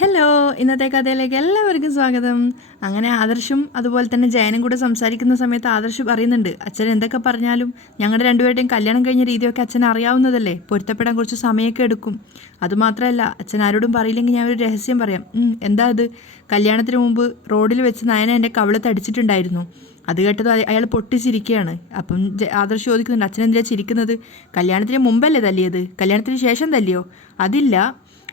Hello, ഇന്നത്തെ കഥയിലേക്ക് എല്ലാവർക്കും സ്വാഗതം. അങ്ങനെ ആദർശും അതുപോലെ തന്നെ ജയനും കൂടെ സംസാരിക്കുന്ന സമയത്ത് ആദർശ് പറയുന്നുണ്ട്, അച്ഛൻ എന്തൊക്കെ പറഞ്ഞാലും ഞങ്ങളുടെ രണ്ടുപേരുടെയും കല്യാണം കഴിഞ്ഞ രീതിയൊക്കെ അച്ഛൻ അറിയാവുന്നതല്ലേ, പൊരുത്തപ്പെടാൻ കുറച്ച് സമയമൊക്കെ എടുക്കും. അതുമാത്രമല്ല, അച്ഛൻ ആരോടും പറയില്ലെങ്കിൽ ഞാൻ ഒരു രഹസ്യം പറയാം. എന്താ അത്? കല്യാണത്തിന് മുമ്പ് റോഡിൽ വെച്ച് നയന എൻ്റെ കവിളത്ത് അടിച്ചിട്ടുണ്ടായിരുന്നു. അത് കേട്ടത് അയാൾ പൊട്ടിച്ചിരിക്കുകയാണ്. അപ്പം ആദർശ് ചോദിക്കുന്നുണ്ട്, അച്ഛൻ എന്തിനാ ചിരിക്കുന്നത്? കല്യാണത്തിന് മുമ്പല്ലേ തല്ലിയത്, കല്യാണത്തിന് ശേഷം തല്ലിയോ? അതില്ല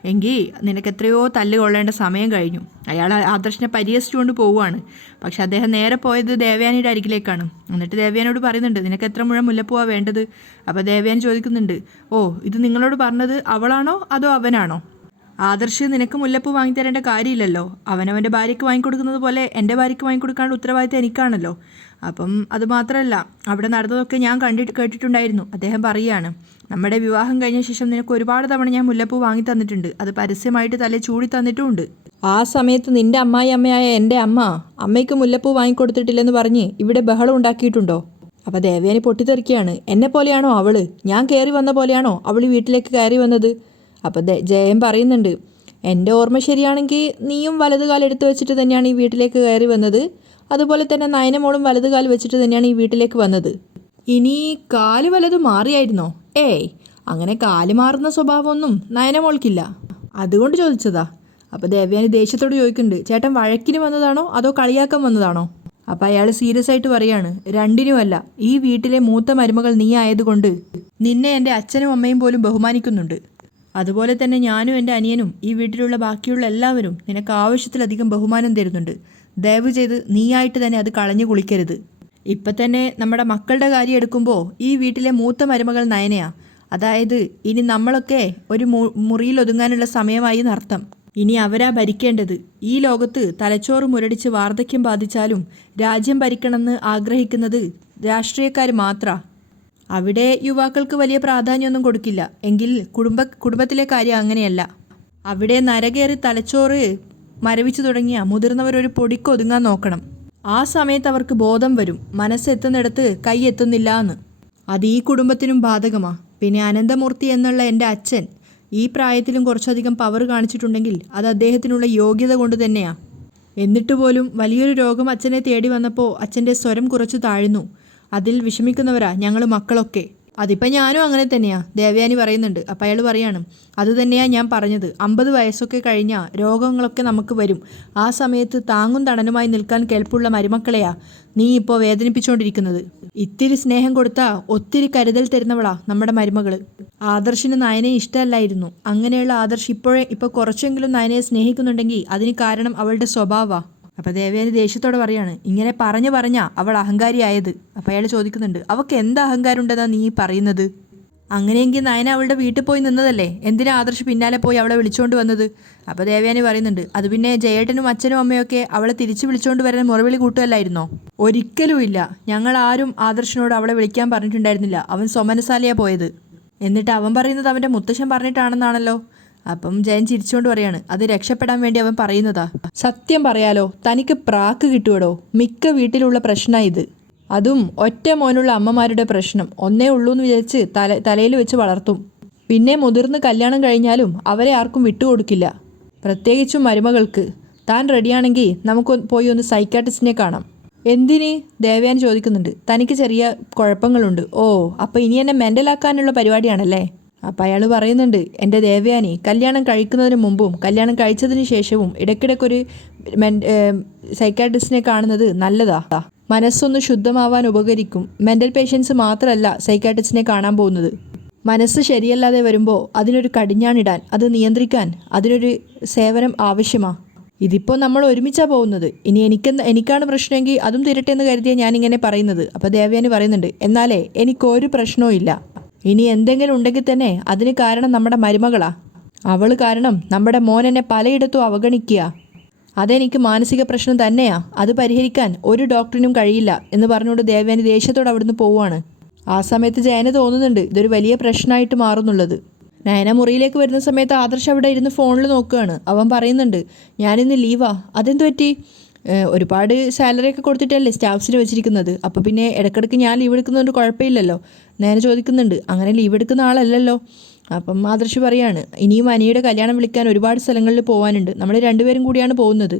എങ്കിൽ നിനക്ക് എത്രയോ തല്ല് കൊള്ളേണ്ട സമയം കഴിഞ്ഞു. അയാൾ ആദർശിനെ പരിഹസിച്ചുകൊണ്ട് പോവുകയാണ്. പക്ഷെ അദ്ദേഹം നേരെ പോയത് ദേവയാനിയുടെ അരികിലേക്കാണ്. എന്നിട്ട് ദേവയാനോട് പറയുന്നുണ്ട്, നിനക്ക് എത്ര മുഴം മുല്ലപ്പൂവാ വേണ്ടത്? അപ്പോൾ ദേവയാനി ചോദിക്കുന്നുണ്ട്, ഓ, ഇത് നിങ്ങളോട് പറഞ്ഞത് അവളാണോ അതോ അവനാണോ? ആദർശ് നിനക്ക് മുല്ലപ്പൂ വാങ്ങിത്തരേണ്ട കാര്യമില്ലല്ലോ. അവനവൻ്റെ ഭാര്യയ്ക്ക് വാങ്ങിക്കൊടുക്കുന്നത് പോലെ എൻ്റെ ഭാര്യയ്ക്ക് വാങ്ങിക്കൊടുക്കാനുള്ള ഉത്തരവാദിത്തം എനിക്കാണല്ലോ. അപ്പം അതുമാത്രമല്ല, അവിടെ നടന്നതൊക്കെ ഞാൻ കേട്ടിട്ടുണ്ടായിരുന്നു. അദ്ദേഹം പറയുകയാണ്, നമ്മുടെ വിവാഹം കഴിഞ്ഞ ശേഷം നിനക്ക് ഒരുപാട് തവണ ഞാൻ മുല്ലപ്പൂ വാങ്ങി തന്നിട്ടുണ്ട്. അത് പരസ്യമായിട്ട് തലേ ചൂടി തന്നിട്ടുമുണ്ട്. ആ സമയത്ത് നിന്റെ അമ്മായിയമ്മയായ എൻ്റെ അമ്മയ്ക്ക് മുല്ലപ്പൂ വാങ്ങിക്കൊടുത്തിട്ടില്ലെന്ന് പറഞ്ഞ് ഇവിടെ ബഹളം ഉണ്ടാക്കിയിട്ടുണ്ടോ? അപ്പോൾ ദേവയാനി പൊട്ടിത്തെറിക്കുകയാണ്, എന്നെ പോലെയാണോ അവള്? ഞാൻ കയറി വന്ന പോലെയാണോ അവൾ വീട്ടിലേക്ക് കയറി വന്നത്? അപ്പോൾ ജയൻ പറയുന്നുണ്ട്, എൻ്റെ ഓർമ്മ ശരിയാണെങ്കിൽ നീയും വലത് കാലെടുത്ത് വെച്ചിട്ട് തന്നെയാണ് ഈ വീട്ടിലേക്ക് കയറി വന്നത്. അതുപോലെ തന്നെ നയനമോളും വലത് കാല് വെച്ചിട്ട് തന്നെയാണ് ഈ വീട്ടിലേക്ക് വന്നത്. ഇനി കാല് വലത് മാറിയായിരുന്നോ? ഏയ്, അങ്ങനെ കാല് മാറുന്ന സ്വഭാവമൊന്നും നയനമോൾക്കില്ല. അതുകൊണ്ട് ചോദിച്ചതാ. അപ്പോൾ ദേവയാനി ദേഷ്യത്തോട് ചോദിക്കുന്നുണ്ട്, ചേട്ടൻ വഴക്കിന് വന്നതാണോ അതോ കളിയാക്കാൻ വന്നതാണോ? അപ്പം അയാൾ സീരിയസ് ആയിട്ട് പറയാണ്, രണ്ടിനുമല്ല. ഈ വീട്ടിലെ മൂത്ത മരുമകൾ നീ ആയതുകൊണ്ട് നിന്നെ എൻ്റെ അച്ഛനും അമ്മയും പോലും ബഹുമാനിക്കുന്നുണ്ട്. അതുപോലെ തന്നെ ഞാനും എൻ്റെ അനിയനും ഈ വീട്ടിലുള്ള ബാക്കിയുള്ള എല്ലാവരും നിനക്ക് ആവശ്യത്തിലധികം ബഹുമാനം തരുന്നുണ്ട്. ദയവ് ചെയ്ത് നീയായിട്ട് തന്നെ അത് കളഞ്ഞു കുളിക്കരുത്. ഇപ്പം തന്നെ നമ്മുടെ മക്കളുടെ കാര്യം എടുക്കുമ്പോൾ ഈ വീട്ടിലെ മൂത്ത മരുമകൾ നയനയാ. അതായത് ഇനി നമ്മളൊക്കെ ഒരു മുറിയിൽ ഒതുങ്ങാനുള്ള സമയമായി എന്നർത്ഥം. ഇനി അവരാ ഭരിക്കേണ്ടത്. ഈ ലോകത്ത് തലച്ചോറ് മുരടിച്ച് വാർദ്ധക്യം ബാധിച്ചാലും രാജ്യം ഭരിക്കണമെന്ന് ആഗ്രഹിക്കുന്നത് രാഷ്ട്രീയക്കാർ മാത്രമാണ്. അവിടെ യുവാക്കൾക്ക് വലിയ പ്രാധാന്യമൊന്നും കൊടുക്കില്ല. എങ്കിൽ കുടുംബത്തിലെ കാര്യം അങ്ങനെയല്ല. അവിടെ നരകേറി തലച്ചോറ് മരവിച്ചു തുടങ്ങിയ മുതിർന്നവരൊരു പൊടിക്ക് ഒതുങ്ങാൻ നോക്കണം. ആ സമയത്ത് അവർക്ക് ബോധം വരും, മനസ്സെത്തുന്നിടത്ത് കൈ എത്തുന്നില്ല എന്ന്. അത് ഈ കുടുംബത്തിനും ബാധകമാണ്. പിന്നെ അനന്തമൂർത്തി എന്നുള്ള എൻ്റെ അച്ഛൻ ഈ പ്രായത്തിലും കുറച്ചധികം പവർ കാണിച്ചിട്ടുണ്ടെങ്കിൽ അത് അദ്ദേഹത്തിനുള്ള യോഗ്യത കൊണ്ട് തന്നെയാണ്. എന്നിട്ട് പോലും വലിയൊരു രോഗം അച്ഛനെ തേടി വന്നപ്പോൾ അച്ഛൻ്റെ സ്വരം കുറച്ച് താഴ്ന്നു. അതിൽ വിഷമിക്കുന്നവരാ ഞങ്ങൾ മക്കളൊക്കെ. അതിപ്പോൾ ഞാനും അങ്ങനെ തന്നെയാണ്, ദേവയാനി പറയുന്നുണ്ട്. അപ്പോൾ അയാൾ പറയാണ്, അതുതന്നെയാണ് ഞാൻ പറഞ്ഞത്. 50 വയസ്സൊക്കെ കഴിഞ്ഞാൽ രോഗങ്ങളൊക്കെ നമുക്ക് വരും. ആ സമയത്ത് താങ്ങും തണലുമായി നിൽക്കാൻ കേൾപ്പുള്ള മരുമക്കളെയാ നീ ഇപ്പോൾ വേദനിപ്പിച്ചുകൊണ്ടിരിക്കുന്നത്. ഇത്തിരി സ്നേഹം കൊടുത്താൽ ഒത്തിരി കരുതൽ തരുന്നവളാ നമ്മുടെ മരുമകൾ. ആദർശിന് നയനയെ ഇഷ്ടമല്ലായിരുന്നു. അങ്ങനെയുള്ള ആദർശ് ഇപ്പോൾ കുറച്ചെങ്കിലും നയനയെ സ്നേഹിക്കുന്നുണ്ടെങ്കിൽ അതിന് കാരണം അവളുടെ സ്വഭാവമാണ്. അപ്പോൾ ദേവയാനി ദേഷ്യത്തോടെ പറയാണ്, ഇങ്ങനെ പറഞ്ഞാ അവൾ അഹങ്കാരിയായത്. അപ്പോൾ അയാൾ ചോദിക്കുന്നുണ്ട്, അവൾക്ക് എന്ത് അഹങ്കാരം ഉണ്ടെന്നാ നീ പറയുന്നത്? അങ്ങനെയെങ്കിൽ നയന അവളുടെ വീട്ടിൽ പോയി നിന്നതല്ലേ, എന്തിനാ ആദർശ് പിന്നാലെ പോയി അവളെ വിളിച്ചുകൊണ്ട് വന്നത്? അപ്പോൾ ദേവയാനി പറയുന്നുണ്ട്, അത് പിന്നെ ജയേട്ടനും അച്ഛനും അമ്മയൊക്കെ അവളെ തിരിച്ചു വിളിച്ചുകൊണ്ട് വരാൻ മുറവിളി കൂട്ടുകയല്ലായിരുന്നോ? ഒരിക്കലുമില്ല. ഞങ്ങൾ ആരും ആദർശിനോട് അവളെ വിളിക്കാൻ പറഞ്ഞിട്ടുണ്ടായിരുന്നില്ല. അവൻ സോമനസാലയാ പോയത്. എന്നിട്ട് അവൻ പറയുന്നത് അവൻ്റെ മുത്തശ്ശൻ പറഞ്ഞിട്ടാണെന്നാണല്ലോ. അപ്പം ജയൻ ചിരിച്ചുകൊണ്ട് പറയാണ്, അത് രക്ഷപ്പെടാൻ വേണ്ടി അവൻ പറയുന്നതാ. സത്യം പറയാലോ, തനിക്ക് പ്രാക്ക് കിട്ടുവടോ. മിക്ക വീട്ടിലുള്ള പ്രശ്നമാണ് ഇത്. അതും ഒറ്റ മോനുള്ള അമ്മമാരുടെ പ്രശ്നം. ഒന്നേ ഉള്ളൂ എന്ന് വിചാരിച്ച് തലയിൽ വെച്ച് വളർത്തും. പിന്നെ മുതിർന്ന് കല്യാണം കഴിഞ്ഞാലും അവരെ ആർക്കും വിട്ടുകൊടുക്കില്ല, പ്രത്യേകിച്ചും മരുമകൾക്ക്. താൻ റെഡിയാണെങ്കിൽ നമുക്ക് പോയി ഒന്ന് സൈക്കാട്രിസ്റ്റിനെ കാണാം. എന്തിന്? ദേവയാനി ചോദിക്കുന്നുണ്ട്. തനിക്ക് ചെറിയ കുഴപ്പങ്ങളുണ്ട്. ഓ, അപ്പോൾ ഇനി എന്നെ മെൻ്റലാക്കാനുള്ള പരിപാടിയാണല്ലേ? അപ്പം അയാൾ പറയുന്നുണ്ട്, എൻ്റെ ദേവയാനി, കല്യാണം കഴിക്കുന്നതിന് മുമ്പും കല്യാണം കഴിച്ചതിന് ശേഷവും ഇടയ്ക്കിടയ്ക്കൊരു സൈക്കാട്രിസ്റ്റിനെ കാണുന്നത് നല്ലതാ. മനസ്സൊന്ന് ശുദ്ധമാവാൻ ഉപകരിക്കും. മെൻ്റൽ പേഷ്യൻസ് മാത്രമല്ല സൈക്കാട്രിസ്റ്റിനെ കാണാൻ പോകുന്നത്. മനസ്സ് ശരിയല്ലാതെ വരുമ്പോൾ അതിനൊരു കടിഞ്ഞാണിടാൻ, അത് നിയന്ത്രിക്കാൻ അതിനൊരു സേവനം ആവശ്യമാണ്. ഇതിപ്പോൾ നമ്മൾ ഒരുമിച്ചാണ് പോകുന്നത്. ഇനി എനിക്കാണ് പ്രശ്നമെങ്കിൽ അതും തീരട്ടെ എന്ന് കരുതിയാണ് ഞാനിങ്ങനെ പറയുന്നത്. അപ്പോൾ ദേവയാനി പറയുന്നുണ്ട്, എന്നാലേ എനിക്കൊരു പ്രശ്നവും ഇല്ല. ഇനി എന്തെങ്കിലും ഉണ്ടെങ്കിൽ തന്നെ അതിന് കാരണം നമ്മുടെ മരുമകളാ. അവൾ കാരണം നമ്മുടെ മോൻ എന്നെ പലയിടത്തും അവഗണിക്കുക. അതെനിക്ക് മാനസിക പ്രശ്നം തന്നെയാ. അത് പരിഹരിക്കാൻ ഒരു ഡോക്ടറിനും കഴിയില്ല എന്ന് പറഞ്ഞുകൊണ്ട് ദേവയാനി ദേഷ്യത്തോടെ അവിടുന്ന് പോവുകയാണ്. ആ സമയത്ത് ജയന് തോന്നുന്നുണ്ട് ഇതൊരു വലിയ പ്രശ്നമായിട്ട് മാറുന്നുള്ളത്. നയന മുറിയിലേക്ക് വരുന്ന സമയത്ത് ആദർശ് അവിടെ ഇരുന്ന് ഫോണിൽ നോക്കുകയാണ്. അവൻ പറയുന്നുണ്ട്, ഞാനിന്ന് ലീവാ. അതെന്തു പറ്റി? ഒരുപാട് സാലറി ഒക്കെ കൊടുത്തിട്ടല്ലേ സ്റ്റാഫ്സിന് വെച്ചിരിക്കുന്നത്. അപ്പോൾ പിന്നെ ഇടയ്ക്കിടയ്ക്ക് ഞാൻ ലീവ് എടുക്കുന്നതുകൊണ്ട് കുഴപ്പമില്ലല്ലോ. നേരെ ചോദിക്കുന്നുണ്ട്, അങ്ങനെ ലീവ് എടുക്കുന്ന ആളല്ലല്ലോ. അപ്പം ആദർശ് പറയാണ്, ഇനിയും അനിയുടെ കല്യാണം വിളിക്കാൻ ഒരുപാട് സ്ഥലങ്ങളിൽ പോകാനുണ്ട്, നമ്മൾ രണ്ടുപേരും കൂടിയാണ് പോകുന്നത്.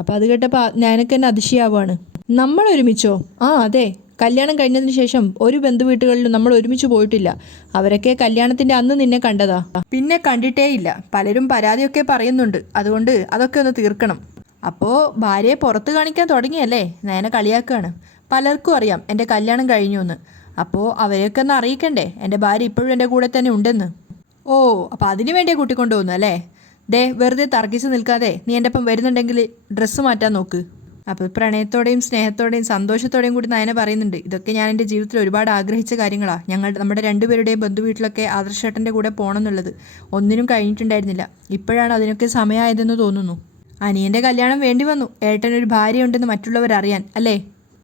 അപ്പോൾ അത് കേട്ടപ്പോൾ ഞാനൊക്കെ എന്നെ അതിശയാവാണ്. നമ്മൾ ഒരുമിച്ചോ? ആ അതെ, കല്യാണം കഴിഞ്ഞതിന് ശേഷം ഒരു ബന്ധുവീട്ടുകളിലും നമ്മൾ ഒരുമിച്ച് പോയിട്ടില്ല. അവരൊക്കെ കല്യാണത്തിൻ്റെ അന്ന് നിന്നെ കണ്ടതാ, പിന്നെ കണ്ടിട്ടേ ഇല്ല. പലരും പരാതിയൊക്കെ പറയുന്നുണ്ട്, അതുകൊണ്ട് അതൊക്കെ ഒന്ന് തീർക്കണം. അപ്പോൾ ഭാര്യയെ പുറത്ത് കാണിക്കാൻ തുടങ്ങിയല്ലേ? നയന കളിയാക്കുകയാണ്. പലർക്കും അറിയാം എൻ്റെ കല്യാണം കഴിഞ്ഞു എന്ന്. അപ്പോൾ അവരെയൊക്കെ ഒന്ന് അറിയിക്കണ്ടേ എൻ്റെ ഭാര്യ ഇപ്പോഴും എൻ്റെ കൂടെ തന്നെ ഉണ്ടെന്ന്. ഓ, അപ്പോൾ അതിനു വേണ്ടിയാണ് കൂട്ടിക്കൊണ്ടു പോകുന്നു അല്ലേ? ദേ, വെറുതെ തർക്കിച്ച് നിൽക്കാതെ നീ എൻ്റെ ഒപ്പം വരുന്നുണ്ടെങ്കിൽ ഡ്രസ്സ് മാറ്റാൻ നോക്ക്. അപ്പോൾ പ്രണയത്തോടെയും സ്നേഹത്തോടെയും സന്തോഷത്തോടെയും കൂടി നയന പറയുന്നുണ്ട്, ഇതൊക്കെ ഞാൻ എൻ്റെ ജീവിതത്തിൽ ഒരുപാട് ആഗ്രഹിച്ച കാര്യങ്ങളാണ്. നമ്മുടെ രണ്ടുപേരുടെയും ബന്ധുവീട്ടിലൊക്കെ ആദർശേട്ടൻ്റെ കൂടെ പോകണം എന്നുള്ളത് ഒന്നിനും കഴിഞ്ഞിട്ടുണ്ടായിരുന്നില്ല. ഇപ്പോഴാണ് അതിനൊക്കെ സമയമായതെന്ന് തോന്നുന്നു. അനിയൻ്റെ കല്യാണം വേണ്ടി വന്നു, ഏട്ടനൊരു ഭാര്യ ഉണ്ടെന്ന് മറ്റുള്ളവരറിയാൻ അല്ലേ?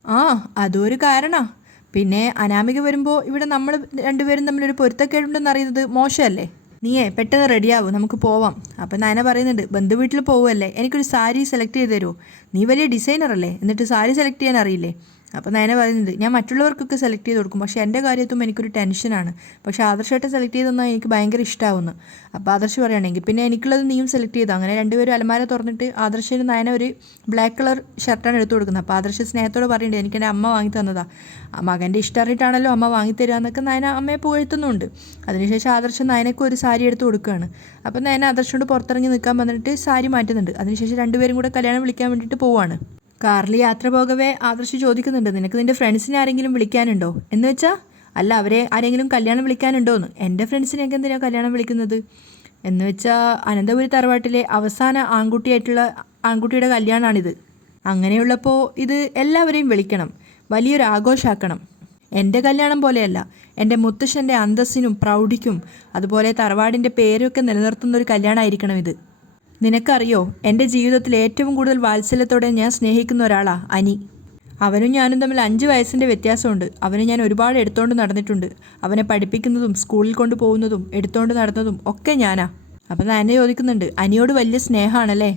ആ, അതും ഒരു കാരണമാണ്. പിന്നെ അനാമിക വരുമ്പോൾ ഇവിടെ നമ്മൾ രണ്ടുപേരും തമ്മിലൊരു പൊരുത്തക്കേടുണ്ടെന്ന് അറിയുന്നത് മോശമല്ലേ? നീയേ പെട്ടെന്ന് റെഡിയാവും, നമുക്ക് പോവാം. അപ്പം നയന പറയുന്നുണ്ട്, ബന്ധുവീട്ടിൽ പോവുമല്ലേ, എനിക്കൊരു സാരി സെലക്ട് ചെയ്ത് തരുമോ? നീ വലിയ ഡിസൈനർ അല്ലേ, എന്നിട്ട് സാരി സെലക്ട് ചെയ്യാൻ അറിയില്ലേ? അപ്പോൾ നയന പറയുന്നുണ്ട്, ഞാൻ മറ്റുള്ളവർക്കൊക്കെ സെലക്ട് ചെയ്ത് കൊടുക്കും, പക്ഷേ എൻ്റെ കാര്യത്തും എനിക്കൊരു ടെൻഷനാണ്. പക്ഷേ ആദർശമായിട്ട് സെലക്ട് ചെയ്തെന്നാൽ എനിക്ക് ഭയങ്കര ഇഷ്ടമാവുന്നു. അപ്പോൾ ആദർശ് പറയുകയാണെങ്കിൽ പിന്നെ എനിക്കുള്ളത് നീയും സെലക്ട് ചെയ്തോ. അങ്ങനെ രണ്ടുപേരും അലമാര തുറന്നിട്ട് ആദർശിന് നയന ഒരു ബ്ലാക്ക് കളർ ഷർട്ടാണ് എടുത്തു കൊടുക്കുന്നത്. അപ്പോൾ ആദർശ് സ്നേഹത്തോട് പറയുന്നുണ്ട്, എനിക്ക് എൻ്റെ അമ്മ വാങ്ങി തന്നതാണ്, മകൻ്റെ ഇഷ്ടം അറിയിട്ടാണല്ലോ അമ്മ വാങ്ങിത്തരിക എന്നൊക്കെ നയന അമ്മയെ പുകഴ്ത്തുന്നുണ്ട്. അതിനുശേഷം ആദർശ് നയനക്ക് ഒരു സാരി എടുത്ത് കൊടുക്കുകയാണ്. അപ്പോൾ നയന ആദർശോട് പുറത്തിറങ്ങി നിൽക്കാൻ വന്നിട്ട് സാരി മാറ്റുന്നുണ്ട്. അതിനുശേഷം രണ്ടുപേരും കൂടെ കല്യാണം വിളിക്കാൻ വേണ്ടിയിട്ട് പോവാണ്. കാറിൽ യാത്ര പോകവേ ആദർശ് ചോദിക്കുന്നുണ്ട്, നിനക്ക് നിൻ്റെ ഫ്രണ്ട്സിനെ ആരെങ്കിലും വിളിക്കാനുണ്ടോ എന്ന് വെച്ചാൽ? അല്ല, അവരെ ആരെങ്കിലും കല്യാണം വിളിക്കാനുണ്ടോ എന്ന്. എൻ്റെ ഫ്രണ്ട്സിനെയൊക്കെ എന്തിനാണ് കല്യാണം വിളിക്കുന്നത് എന്ന് വെച്ചാൽ അനന്തപുരി തറവാട്ടിലെ അവസാന ആൺകുട്ടിയുടെ കല്യാണമാണിത്. അങ്ങനെയുള്ളപ്പോൾ ഇത് എല്ലാവരെയും വിളിക്കണം, വലിയൊരു ആഘോഷമാക്കണം. എൻ്റെ കല്യാണം പോലെയല്ല, എൻ്റെ മുത്തശ്ശൻ്റെ അന്തസ്സിനും പ്രൗഢിക്കും അതുപോലെ തറവാടിൻ്റെ പേരൊക്കെ നിലനിർത്തുന്ന ഒരു കല്യാണമായിരിക്കണം ഇത്. നിനക്കറിയോ, എൻ്റെ ജീവിതത്തിൽ ഏറ്റവും കൂടുതൽ വാത്സല്യത്തോടെ ഞാൻ സ്നേഹിക്കുന്ന ഒരാളാണ് അനി. അവനും ഞാനും തമ്മിൽ 5 വയസ്സിൻ്റെ വ്യത്യാസമുണ്ട്. അവനെ ഞാൻ ഒരുപാട് എടുത്തോണ്ട് നടന്നിട്ടുണ്ട്. അവനെ പഠിപ്പിക്കുന്നതും സ്കൂളിൽ കൊണ്ടുപോകുന്നതും എടുത്തോണ്ട് നടന്നതും ഒക്കെ ഞാനാ. അപ്പം ഞാൻ എന്നെ ചോദിക്കുന്നുണ്ട്, അനിയോട് വലിയ സ്നേഹമാണല്ലേ?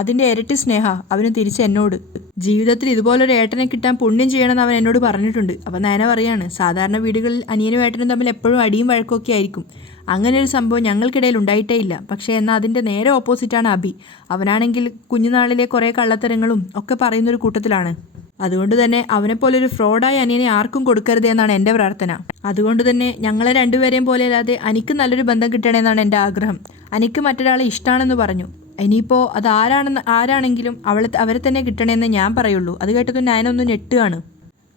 അതിൻ്റെ ഇരട്ടി സ്നേഹ അവന് തിരിച്ച് എന്നോട്. ജീവിതത്തിൽ ഇതുപോലൊരു ഏട്ടനെ കിട്ടാൻ പുണ്യം ചെയ്യണമെന്ന് അവൻ എന്നോട് പറഞ്ഞിട്ടുണ്ട്. അപ്പം നയന പറയാണ്, സാധാരണ വീടുകളിൽ അനിയനും ഏട്ടനും തമ്മിൽ എപ്പോഴും അടിയും വഴക്കൊക്കെ ആയിരിക്കും. അങ്ങനെ ഒരു സംഭവം ഞങ്ങൾക്കിടയിൽ ഉണ്ടായിട്ടേ ഇല്ല. പക്ഷേ എന്നാൽ അതിൻ്റെ നേരെ ഓപ്പോസിറ്റാണ് അബി. അവനാണെങ്കിൽ കുഞ്ഞുനാളിലെ കുറേ കള്ളത്തരങ്ങളും ഒക്കെ പറയുന്നൊരു കൂട്ടത്തിലാണ്. അതുകൊണ്ട് തന്നെ അവനെപ്പോലൊരു ഫ്രോഡായ അനിയനെ ആർക്കും കൊടുക്കരുത് എന്നാണ് എൻ്റെ പ്രാർത്ഥന. അതുകൊണ്ട് തന്നെ ഞങ്ങളെ രണ്ടുപേരെയും പോലെ അല്ലാതെ അനിക്ക് നല്ലൊരു ബന്ധം കിട്ടണമെന്നാണ് എൻ്റെ ആഗ്രഹം. അനിക്ക് മറ്റൊരാളെ ഇഷ്ടമാണെന്ന് പറഞ്ഞു. ഇനിയിപ്പോൾ അത് ആരാണെങ്കിലും അവരെ തന്നെ കിട്ടണമെന്ന് ഞാൻ പറയുള്ളൂ. അത് കേട്ടപ്പോൾ ഞാനൊന്ന് ഞെട്ടുകയാണ്.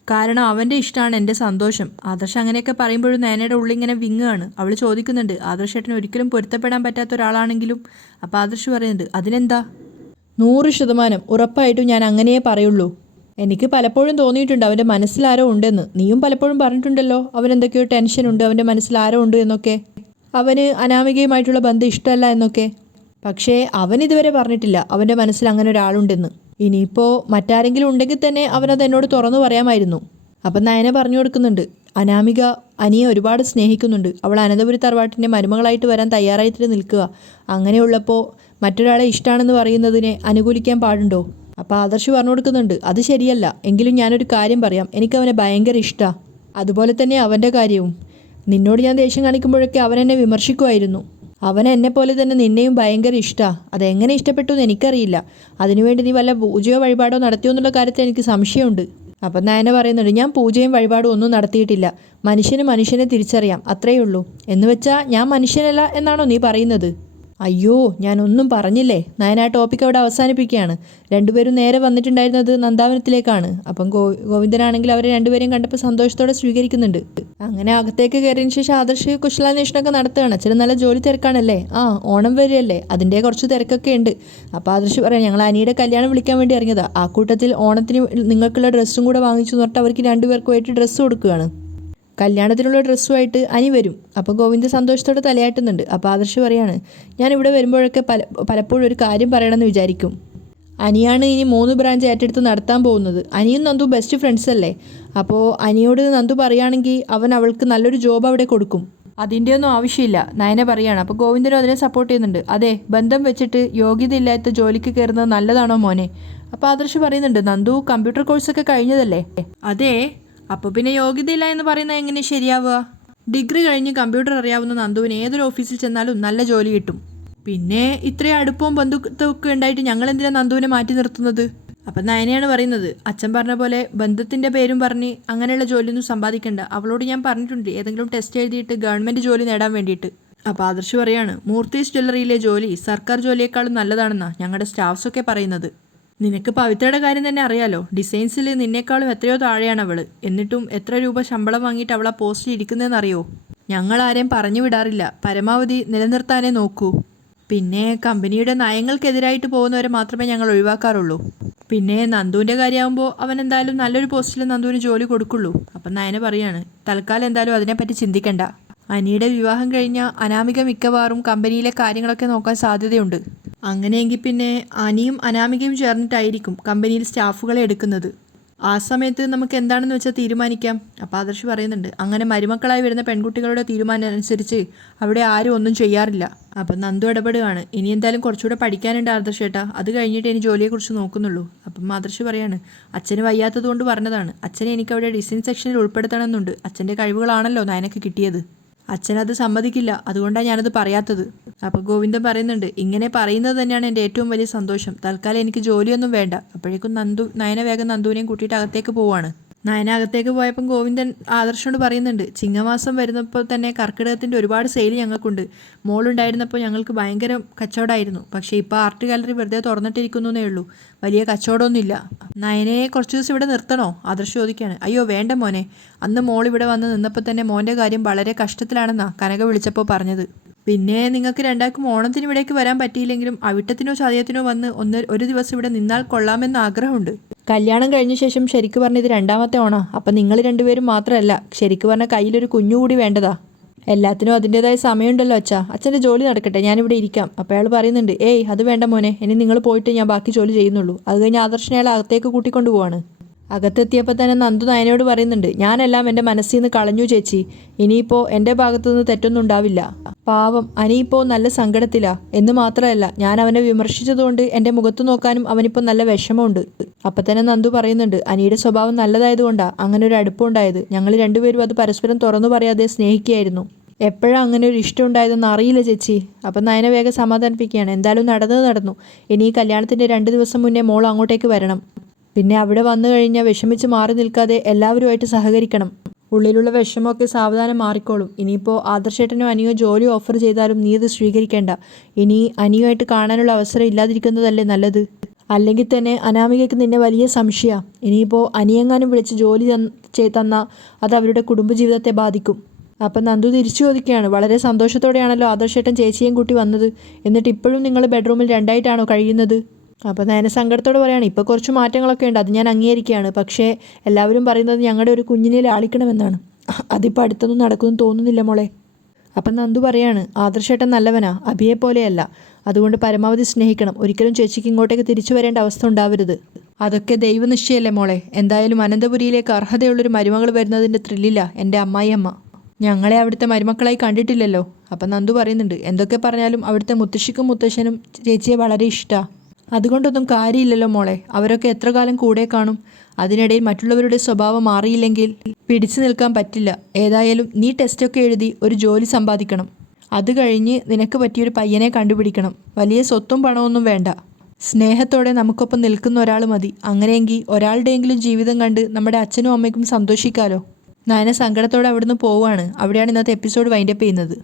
കാരണം അവൻ്റെ ഇഷ്ടമാണ് എൻ്റെ സന്തോഷം. ആദർശ് അങ്ങനെയൊക്കെ പറയുമ്പോഴും നയനയുടെ ഉള്ളിങ്ങനെ വിങ്ങുകയാണ്. അവൾ ചോദിക്കുന്നുണ്ട്, ആദർശേട്ടന് ഒരിക്കലും പൊരുത്തപ്പെടാൻ പറ്റാത്ത ഒരാളാണെങ്കിലും. അപ്പോൾ ആദർശ് പറയുന്നുണ്ട്, അതിനെന്താ, 100% ഉറപ്പായിട്ടും ഞാൻ അങ്ങനെയേ പറയുള്ളൂ. എനിക്ക് പലപ്പോഴും തോന്നിയിട്ടുണ്ട് അവൻ്റെ മനസ്സിലാരോ ഉണ്ടെന്ന്. നീയും പലപ്പോഴും പറഞ്ഞിട്ടുണ്ടല്ലോ അവനെന്തൊക്കെയോ ടെൻഷനുണ്ട്, അവൻ്റെ മനസ്സിലാരോ ഉണ്ട് എന്നൊക്കെ, അവന് അനാമികയുമായിട്ടുള്ള ബന്ധം ഇഷ്ടമല്ല എന്നൊക്കെ. പക്ഷേ അവൻ ഇതുവരെ പറഞ്ഞിട്ടില്ല അവൻ്റെ മനസ്സിൽ അങ്ങനെ ഒരാളുണ്ടെന്ന്. ഇനിയിപ്പോൾ മറ്റാരെങ്കിലും ഉണ്ടെങ്കിൽ തന്നെ അവനത് എന്നോട് തുറന്നു പറയാമായിരുന്നു. അപ്പം നയന പറഞ്ഞു കൊടുക്കുന്നുണ്ട്, അനാമിക അനിയെ ഒരുപാട് സ്നേഹിക്കുന്നുണ്ട്. അവൾ അനന്തപുരി തറവാട്ടിൻ്റെ മരുമകളായിട്ട് വരാൻ തയ്യാറായിട്ട് നിൽക്കുക. അങ്ങനെയുള്ളപ്പോൾ മറ്റൊരാളെ ഇഷ്ടമാണെന്ന് പറയുന്നതിനെ അനുകൂലിക്കാൻ പാടുണ്ടോ? അപ്പോൾ ആദർശ് പറഞ്ഞു കൊടുക്കുന്നുണ്ട്, അത് ശരിയല്ല, എങ്കിലും ഞാനൊരു കാര്യം പറയാം, എനിക്കവനെ ഭയങ്കര ഇഷ്ടമാണ്. അതുപോലെ തന്നെ അവൻ്റെ കാര്യവും. നിന്നോട് ഞാൻ ദേഷ്യം കാണിക്കുമ്പോഴൊക്കെ അവൻ എന്നെ വിമർശിക്കുമായിരുന്നു. അവൻ എന്നെപ്പോലെ തന്നെ നിന്നെയും ഭയങ്കര ഇഷ്ടമാണ്. അതെങ്ങനെ ഇഷ്ടപ്പെട്ടു എന്ന് എനിക്കറിയില്ല. അതിനുവേണ്ടി നീ വല്ല പൂജയോ വഴിപാടോ നടത്തിയോ എന്നുള്ള കാര്യത്തിൽ എനിക്ക് സംശയമുണ്ട്. അപ്പം നയന പറയുന്നുണ്ട്, ഞാൻ പൂജയും വഴിപാടും ഒന്നും നടത്തിയിട്ടില്ല. മനുഷ്യനെ തിരിച്ചറിയാം, അത്രയേ ഉള്ളൂ. എന്ന് വെച്ചാൽ ഞാൻ മനുഷ്യനല്ല എന്നാണോ നീ പറയുന്നത്? അയ്യോ, ഞാനൊന്നും പറഞ്ഞില്ലേ. നയന ആ ടോപ്പിക് അവിടെ അവസാനിപ്പിക്കുകയാണ്. രണ്ടുപേരും നേരെ വന്നിട്ടുണ്ടായിരുന്നത് നന്ദാവനത്തിലേക്കാണ്. അപ്പം ഗോവിന്ദനാണെങ്കിൽ അവരെ രണ്ടുപേരെയും കണ്ടപ്പോൾ സന്തോഷത്തോടെ സ്വീകരിക്കുന്നുണ്ട്. അങ്ങനെ അകത്തേക്ക് കയറിയതിന് ശേഷം ആദർശ് കുശലാന്വേഷണമൊക്കെ നടത്തുകയാണ്. അച്ഛനും നല്ല ജോലി തിരക്കാണല്ലേ? ഓണം വരികയല്ലേ, അതിൻ്റെ കുറച്ച് തിരക്കൊക്കെ ഉണ്ട്. അപ്പോൾ ആദർശ് പറയാം, ഞങ്ങൾ അനിയുടെ കല്യാണം വിളിക്കാൻ വേണ്ടി ഇറങ്ങിയതാണ്. ആ കൂട്ടത്തിൽ ഓണത്തിന് നിങ്ങൾക്കുള്ള ഡ്രസ്സും കൂടെ വാങ്ങിച്ചു പറഞ്ഞിട്ട് അവർക്ക് രണ്ടുപേർക്കുമായിട്ട് ഡ്രസ്സ് കൊടുക്കുകയാണ്. കല്യാണത്തിനുള്ള ഡ്രസ്സുമായിട്ട് അനി വരും. അപ്പോൾ ഗോവിന്ദ സന്തോഷത്തോടെ തലയാട്ടുന്നുണ്ട്. അപ്പോൾ ആദർശ് പറയാണ്, ഞാനിവിടെ വരുമ്പോഴൊക്കെ പലപ്പോഴും ഒരു കാര്യം പറയണമെന്ന് വിചാരിക്കും. അനിയാണ് ഇനി 3 ബ്രാഞ്ച് ഏറ്റെടുത്ത് നടത്താൻ പോകുന്നത്. അനിയും നന്ദു ബെസ്റ്റ് ഫ്രണ്ട്സ് അല്ലേ? അപ്പോൾ അനിയോട് നന്ദു പറയുകയാണെങ്കിൽ അവൻ അവൾക്ക് നല്ലൊരു ജോബ് അവിടെ കൊടുക്കും. അതിൻ്റെ ഒന്നും ആവശ്യമില്ല, നയന പറയാണ്. അപ്പോൾ ഗോവിന്ദനും അതിനെ സപ്പോർട്ട് ചെയ്യുന്നുണ്ട്. അതെ, ബന്ധം വെച്ചിട്ട് യോഗ്യതയില്ലാത്ത ജോലിക്ക് കയറുന്നത് നല്ലതാണോ മോനെ? അപ്പോൾ ആദർശ് പറയുന്നുണ്ട്, നന്ദു കമ്പ്യൂട്ടർ കോഴ്സൊക്കെ കഴിഞ്ഞതല്ലേ? അതെ. അപ്പോൾ പിന്നെ യോഗ്യതയില്ല എന്ന് പറയുന്നത് എങ്ങനെ ശരിയാവുക? ഡിഗ്രി കഴിഞ്ഞ് കമ്പ്യൂട്ടർ അറിയാവുന്ന നന്ദുവിന് ഏതൊരു ഓഫീസിൽ ചെന്നാലും നല്ല ജോലി കിട്ടും. പിന്നെ ഇത്രയും അടുപ്പവും ബന്ധുത്വമൊക്കെ ഉണ്ടായിട്ട് ഞങ്ങൾ എന്തിനാണ് നന്ദുവിനെ മാറ്റി നിർത്തുന്നത്? അപ്പം നയനയാണ് പറയുന്നത്, അച്ഛൻ പറഞ്ഞ പോലെ ബന്ധത്തിൻ്റെ പേരും പറഞ്ഞ് അങ്ങനെയുള്ള ജോലിയൊന്നും സമ്പാദിക്കണ്ട. അവളോട് ഞാൻ പറഞ്ഞിട്ടുണ്ട് ഏതെങ്കിലും ടെസ്റ്റ് എഴുതിയിട്ട് ഗവൺമെൻറ് ജോലി നേടാൻ വേണ്ടിയിട്ട്. അപ്പോൾ ആദർശ് പറയാണ്, മൂർത്തീസ് ജ്വല്ലറിയിലെ ജോലി സർക്കാർ ജോലിയേക്കാളും നല്ലതാണെന്നാണ് ഞങ്ങളുടെ സ്റ്റാഫ്സൊക്കെ പറയുന്നത്. നിനക്ക് പവിത്രയുടെ കാര്യം തന്നെ അറിയാലോ. ഡിസൈൻസിൽ നിന്നേക്കാളും എത്രയോ താഴെയാണ് അവൾ. എന്നിട്ടും എത്ര രൂപ ശമ്പളം വാങ്ങിയിട്ട് അവൾ ആ പോസ്റ്റിൽ ഇരിക്കുന്നതെന്ന് അറിയോ? ഞങ്ങൾ ആരെയും പറഞ്ഞു വിടാറില്ല, പരമാവധി നിലനിർത്താനേ നോക്കൂ. പിന്നെ കമ്പനിയുടെ നയങ്ങൾക്കെതിരായിട്ട് പോകുന്നവരെ മാത്രമേ ഞങ്ങൾ ഒഴിവാക്കാറുള്ളൂ. പിന്നെ നന്ദുവിൻ്റെ കാര്യമാകുമ്പോൾ അവൻ എന്തായാലും നല്ലൊരു പോസ്റ്റിൽ നന്ദുവിന് ജോലി കൊടുക്കുള്ളൂ. അപ്പം നയന പറയാണ്, തൽക്കാലം എന്തായാലും അതിനെപ്പറ്റി ചിന്തിക്കണ്ട. അനിയുടെ വിവാഹം കഴിഞ്ഞ അനാമിക മിക്കവാറും കമ്പനിയിലെ കാര്യങ്ങളൊക്കെ നോക്കാൻ സാധ്യതയുണ്ട്. അങ്ങനെയെങ്കിൽ പിന്നെ അനിയും അനാമികയും ചേർന്നിട്ടായിരിക്കും കമ്പനിയിൽ സ്റ്റാഫുകളെ എടുക്കുന്നത്. ആ സമയത്ത് നമുക്ക് എന്താണെന്ന് വെച്ചാൽ തീരുമാനിക്കാം. അപ്പോൾ ആദർശ് പറയുന്നുണ്ട്, അങ്ങനെ മരുമക്കളായി വരുന്ന പെൺകുട്ടികളുടെ തീരുമാനം അനുസരിച്ച് അവിടെ ആരും ഒന്നും ചെയ്യാറില്ല. അപ്പം നന്ദു ഇടപെടുകയാണ്, ഇനി എന്തായാലും കുറച്ചുകൂടെ പഠിക്കാനുണ്ട് ആദർശ് ഏട്ടാ, അത് കഴിഞ്ഞിട്ട് ഇനി ജോലിയെക്കുറിച്ച് നോക്കുന്നുള്ളൂ. അപ്പം ആദർശ് പറയാണ്, അച്ഛന് വയ്യാത്തത് കൊണ്ട് പറഞ്ഞതാണ്. അച്ഛനെ എനിക്ക് അവിടെ ഡിസൈൻ സെക്ഷനിൽ ഉൾപ്പെടുത്തണമെന്നുണ്ട്. അച്ഛൻ്റെ കഴിവുകളാണല്ലോ നയനക്ക് കിട്ടിയത്. അച്ഛനത് സമ്മതിക്കില്ല, അതുകൊണ്ടാണ് ഞാനത് പറയാത്തത്. അപ്പോൾ ഗോവിന്ദൻ പറയുന്നുണ്ട്, ഇങ്ങനെ പറയുന്നത് തന്നെയാണ് എൻ്റെ ഏറ്റവും വലിയ സന്തോഷം. തൽക്കാലം എനിക്ക് ജോലിയൊന്നും വേണ്ട. അപ്പോഴേക്കും നയന വേഗം നന്ദുവിനെയും കൂട്ടിയിട്ട് അകത്തേക്ക് പോവാണ്. നയന അകത്തേക്ക് പോയപ്പം ഗോവിന്ദൻ ആദർശനോട് പറയുന്നുണ്ട്, ചിങ്ങമാസം വരുന്നപ്പോൾ തന്നെ കർക്കിടകത്തിൻ്റെ ഒരുപാട് സെയിൽ ഞങ്ങൾക്കുണ്ട്. മോളുണ്ടായിരുന്നപ്പോൾ ഞങ്ങൾക്ക് ഭയങ്കര കച്ചവടമായിരുന്നു. പക്ഷേ ഇപ്പോൾ ആർട്ട് ഗാലറി വെറുതെ തുറന്നിട്ടിരിക്കുന്നേ ഉള്ളൂ, വലിയ കച്ചവടമൊന്നുമില്ല. നയനയെ കുറച്ച് ദിവസം ഇവിടെ നിർത്തണോ? ആദർശ് ചോദിക്കുകയാണ്. അയ്യോ വേണ്ട മോനെ, അന്ന് മോൾ ഇവിടെ വന്ന് നിന്നപ്പോൾ തന്നെ മോൻ്റെ കാര്യം വളരെ കഷ്ടത്തിലാണെന്നാണ് കനക വിളിച്ചപ്പോൾ പറഞ്ഞത്. പിന്നെ നിങ്ങൾക്ക് രണ്ടാൾക്കും ഓണത്തിന് ഇവിടേക്ക് വരാൻ പറ്റിയില്ലെങ്കിലും അവിട്ടത്തിനോ ചതയത്തിനോ വന്ന് ഒരു ദിവസം ഇവിടെ നിന്നാൽ കൊള്ളാമെന്ന് ആഗ്രഹമുണ്ട്. കല്യാണം കഴിഞ്ഞ ശേഷം ശരിക്ക് പറഞ്ഞ ഇത് രണ്ടാമത്തെ ഓണാ. അപ്പം നിങ്ങൾ രണ്ടുപേരും മാത്രമല്ല, ശരിക്ക് പറഞ്ഞ കയ്യിലൊരു കുഞ്ഞുകൂടി വേണ്ടതാ. എല്ലാത്തിനും അതിൻ്റെതായ സമയമുണ്ടല്ലോ അച്ഛാ. അച്ഛൻ്റെ ജോലി നടക്കട്ടെ, ഞാനിവിടെ ഇരിക്കാം. അപ്പോൾ അയാൾ പറയുന്നുണ്ട്, ഏയ് അത് വേണ്ട മോനെ, ഇനി നിങ്ങൾ പോയിട്ട് ഞാൻ ബാക്കി ജോലി ചെയ്യുന്നുള്ളൂ. അത് കഴിഞ്ഞ് ആദർശനെ അയാൾ അകത്തേക്ക് കൂട്ടിക്കൊണ്ടു പോവാണ്. അകത്തെത്തിയപ്പോൾ തന്നെ നന്ദു നയനയോട് പറയുന്നുണ്ട്, ഞാനെല്ലാം എൻ്റെ മനസ്സിൽ നിന്ന് കളഞ്ഞു ചേച്ചി. ഇനിയിപ്പോൾ എൻ്റെ ഭാഗത്തു നിന്ന് തെറ്റൊന്നും ഉണ്ടാവില്ല. പാവം അനിയിപ്പോൾ നല്ല സങ്കടത്തിലാ. എന്ന് മാത്രമല്ല, ഞാൻ അവനെ വിമർശിച്ചതുകൊണ്ട് എൻ്റെ മുഖത്ത് നോക്കാനും അവനിപ്പോൾ നല്ല വിഷമമുണ്ട്. അപ്പം തന്നെ നന്ദു പറയുന്നുണ്ട്, അനിയുടെ സ്വഭാവം നല്ലതായതുകൊണ്ടാണ് അങ്ങനെ ഒരു അടുപ്പമുണ്ടായത്. ഞങ്ങൾ രണ്ടുപേരും അത് പരസ്പരം തുറന്നു പറയാതെ സ്നേഹിക്കുകയായിരുന്നു. എപ്പോഴാണ് അങ്ങനെ ഒരു ഇഷ്ടം ഉണ്ടായതെന്ന് അറിയില്ല ചേച്ചി. അപ്പം നയന വേഗം സമാധാനിപ്പിക്കുകയാണ്. എന്തായാലും നടന്നു. ഇനി ഈ കല്യാണത്തിൻ്റെ 2 ദിവസം മുന്നേ മോൾ അങ്ങോട്ടേക്ക് വരണം. പിന്നെ അവിടെ വന്നു കഴിഞ്ഞാൽ വിഷമിച്ച് മാറി നിൽക്കാതെ എല്ലാവരുമായിട്ട് സഹകരിക്കണം. ഉള്ളിലുള്ള വിഷമമൊക്കെ സാവധാനം മാറിക്കോളും. ഇനിയിപ്പോൾ ആദർശേട്ടനോ അനിയോ ജോലി ഓഫർ ചെയ്താലും നീ ഇത് സ്വീകരിക്കേണ്ട. ഇനി അനിയുമായിട്ട് കാണാനുള്ള അവസരം ഇല്ലാതിരിക്കുന്നതല്ലേ നല്ലത്. അല്ലെങ്കിൽ തന്നെ അനാമികയ്ക്ക് നിന്നെ വലിയ സംശയമാണ്. ഇനിയിപ്പോൾ അനിയെങ്ങാനും വിളിച്ച് ജോലി തന്നാൽ അത് അവരുടെ കുടുംബജീവിതത്തെ ബാധിക്കും. അപ്പം നന്ദു തിരിച്ചു ചോദിക്കുകയാണ്, വളരെ സന്തോഷത്തോടെയാണല്ലോ ആദർശേട്ടൻ ചേച്ചിയും കൂട്ടി വന്നത്. എന്നിട്ട് ഇപ്പോഴും നിങ്ങൾ ബെഡ്റൂമിൽ 2ആയിട്ടാണോ കഴിയുന്നത്? അപ്പോൾ നയന സങ്കടത്തോട് പറയുകയാണ്, ഇപ്പോൾ കുറച്ച് മാറ്റങ്ങളൊക്കെ ഉണ്ട്, അത് ഞാൻ അംഗീകരിക്കുകയാണ്. പക്ഷേ എല്ലാവരും പറയുന്നത് ഞങ്ങളുടെ ഒരു കുഞ്ഞിനെ ലാളിക്കണമെന്നാണ്. അതിപ്പോൾ അടുത്തൊന്നും നടക്കുമെന്ന് തോന്നുന്നില്ല മോളെ. അപ്പം നന്ദു പറയാണ്, ആദർശേട്ടൻ നല്ലവനാ, അഭിയെ പോലെയല്ല. അതുകൊണ്ട് പരമാവധി സ്നേഹിക്കണം. ഒരിക്കലും ചേച്ചിക്ക് ഇങ്ങോട്ടേക്ക് തിരിച്ചു വരേണ്ട അവസ്ഥ ഉണ്ടാവരുത്. അതൊക്കെ ദൈവനിശ്ചയല്ലേ മോളെ. എന്തായാലും അനന്തപുരിയിലേക്ക് അർഹതയുള്ളൊരു മരുമകൾ വരുന്നതിൻ്റെ ത്രില്ലില്ല എൻ്റെ അമ്മായിയമ്മ. ഞങ്ങളെ അവിടുത്തെ മരുമക്കളായി കണ്ടിട്ടില്ലല്ലോ. അപ്പം നന്ദു പറയുന്നുണ്ട്, എന്തൊക്കെ പറഞ്ഞാലും അവിടുത്തെ മുത്തശ്ശിക്കും മുത്തശ്ശനും ചേച്ചിയെ വളരെ ഇഷ്ടമാണ്. അതുകൊണ്ടൊന്നും കാര്യമില്ലല്ലോ മോളെ. അവരൊക്കെ എത്ര കാലം കൂടെ കാണും. അതിനിടയിൽ മറ്റുള്ളവരുടെ സ്വഭാവം മാറിയില്ലെങ്കിൽ പിടിച്ചു നിൽക്കാൻ പറ്റില്ല. ഏതായാലും നീ ടെസ്റ്റൊക്കെ എഴുതി ഒരു ജോലി സമ്പാദിക്കണം. അത് കഴിഞ്ഞ് നിനക്ക് പറ്റിയൊരു പയ്യനെ കണ്ടുപിടിക്കണം. വലിയ സ്വത്തും പണമൊന്നും വേണ്ട. സ്നേഹത്തോടെ നമുക്കൊപ്പം നിൽക്കുന്ന ഒരാൾ മതി. അങ്ങനെയെങ്കിൽ ഒരാളുടെയെങ്കിലും ജീവിതം കണ്ട് നമ്മുടെ അച്ഛനും അമ്മയ്ക്കും സന്തോഷിക്കാലോ. നയന സങ്കടത്തോടെ അവിടുന്ന് പോവുകയാണ്. അവിടെയാണ് ഇന്നത്തെ എപ്പിസോഡ് വൈൻഡപ്പ് ചെയ്യുന്നത്.